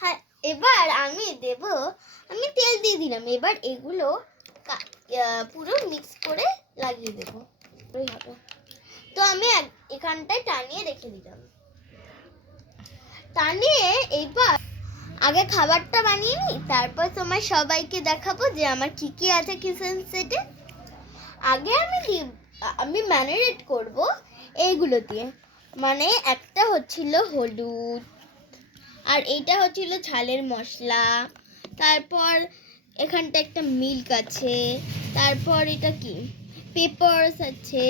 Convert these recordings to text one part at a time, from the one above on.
হ্যাঁ, এবার আমি তেল দিয়ে দিলাম। এবার এগুলো পুরো মিক্স করে লাগিয়ে দেবো, হবে। তো আমি এখানটায় টানিয়ে রেখে দিলাম। টানিয়ে এইবার আগে খাবারটা বানিয়ে নিই, তারপর তোমার সবাইকে দেখাবো যে আমার কি কি আছে কিচেন সেটে। আগে আমি ম্যারিনেট করব এইগুলো দিয়ে। মানে একটা হচ্ছিল হলুদ, আর এইটা হচ্ছিল ঝালের মশলা, তারপর এখানটা একটা মিল্ক আছে, তারপর এটা কি পেপারস আছে,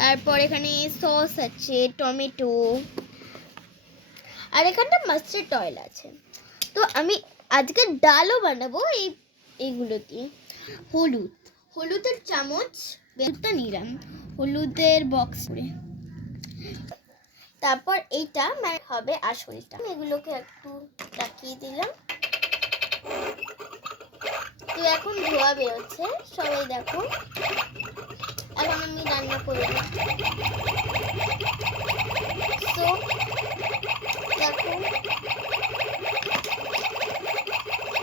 তারপর এখানে সস আছে, টমেটো, আর এখানটা মাস্টার্ড অয়েল আছে। তো আমি আজকে ডালও বানাবো এইগুলো দিয়ে। হলুদের চামচ বেলটা নিলাম, হলুদের বক্স করে। তারপর এইটা মানে হবে আসলটা। এগুলোকে একটু তাকিয়ে দিলাম। তো এখন ধোয়া বেরোচ্ছে, সবাই দেখো। এখন আমি রান্না করব। তো দেখো,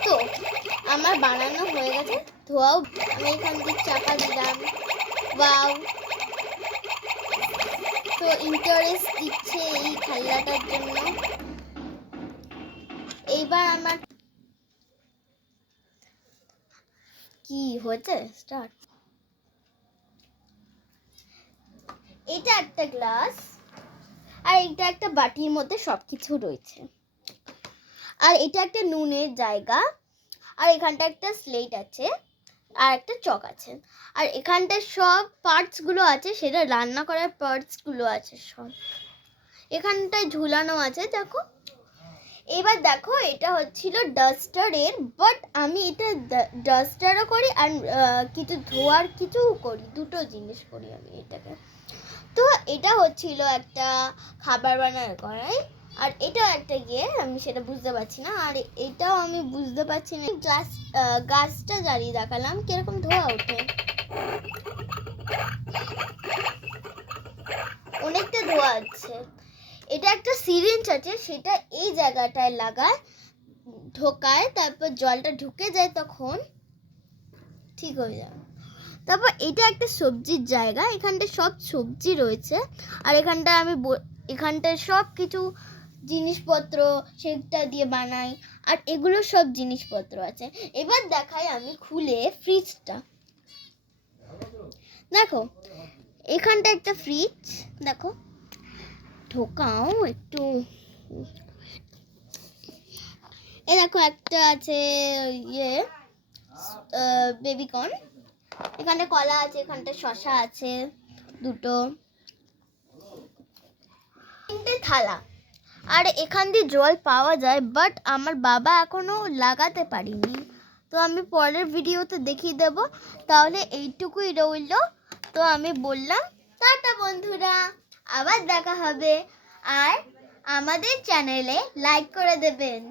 তো আমার বানানো হয়ে গেছে, ধোয়াও। আমি এখান থেকে চাপা দিলাম। ওয়াও, তো ইন্টারেস্ট দিচ্ছে এই খেলাটার জন্য। এইবার আমার কি হয়েছে স্টার্ট। এটা একটা গ্লাস, আর এটা একটা বাটির মধ্যে সবকিছু রয়েছে। আর এটা একটা নুনের জায়গা, আর এখানটা একটা স্লেট আছে, আর একটা চক আছে। আর এখানটা সব পার্টসগুলো আছে, সেটা রান্না করার পার্টসগুলো আছে সব এখানটায় ঝুলানো আছে, দেখো। এবার দেখো, এটা হচ্ছিল ডাস্টারের, বাট আমি এটা ডাস্টারও করি আর কিছু ধোয়ার কিছু করি, দুটো জিনিস করি আমি এটাকে। তো এটা হচ্ছিল একটা খাবার বানানোর কড়াই, আর এটাও একটা আমি সেটা বুঝতে পারছি না। আর এটাও আমি বুঝতে পারছি না। গাছটা জ্বালিয়ে দেখালাম কিরকম ধোয়া ওঠে, অনেকটা ধোয়া আছে। এটা একটা সিরিঞ্জ আছে, সেটা এই জায়গাটায় লাগায়, ঢোকায়, তারপর জলটা ঢুকে যায়, তখন ঠিক হয়ে যায়। তারপর এটা একটা সবজির জায়গা, এখানটা সব সবজি রয়েছে। আর এখানটায় সব কিছু জিনিসপত্র সেটা দিয়ে বানাই, আর এগুলো সব জিনিসপত্র আছে। এবার দেখাই আমি খুলে ফ্রিজটা। দেখো, এখানটা একটা ফ্রিজ, দেখো, ঢোকাও একটু। এ দেখো, একটা আছে বেবিকর্ন, এখানে কলা আছে, এখানটা শসা আছে দুটো, তিনটে থালা। আর এখান দিয়ে জল পাওয়া যায়, বাট আমার বাবা এখনো লাগাতে পারিনি। তো আমি পরের ভিডিওতে দেখিয়ে দেব। তাহলে এইটুকুই রইল। তো আমি বললাম টাটা বন্ধুরা, আবার দেখা হবে। আর আমাদের চ্যানেলে লাইক করে দেবেন।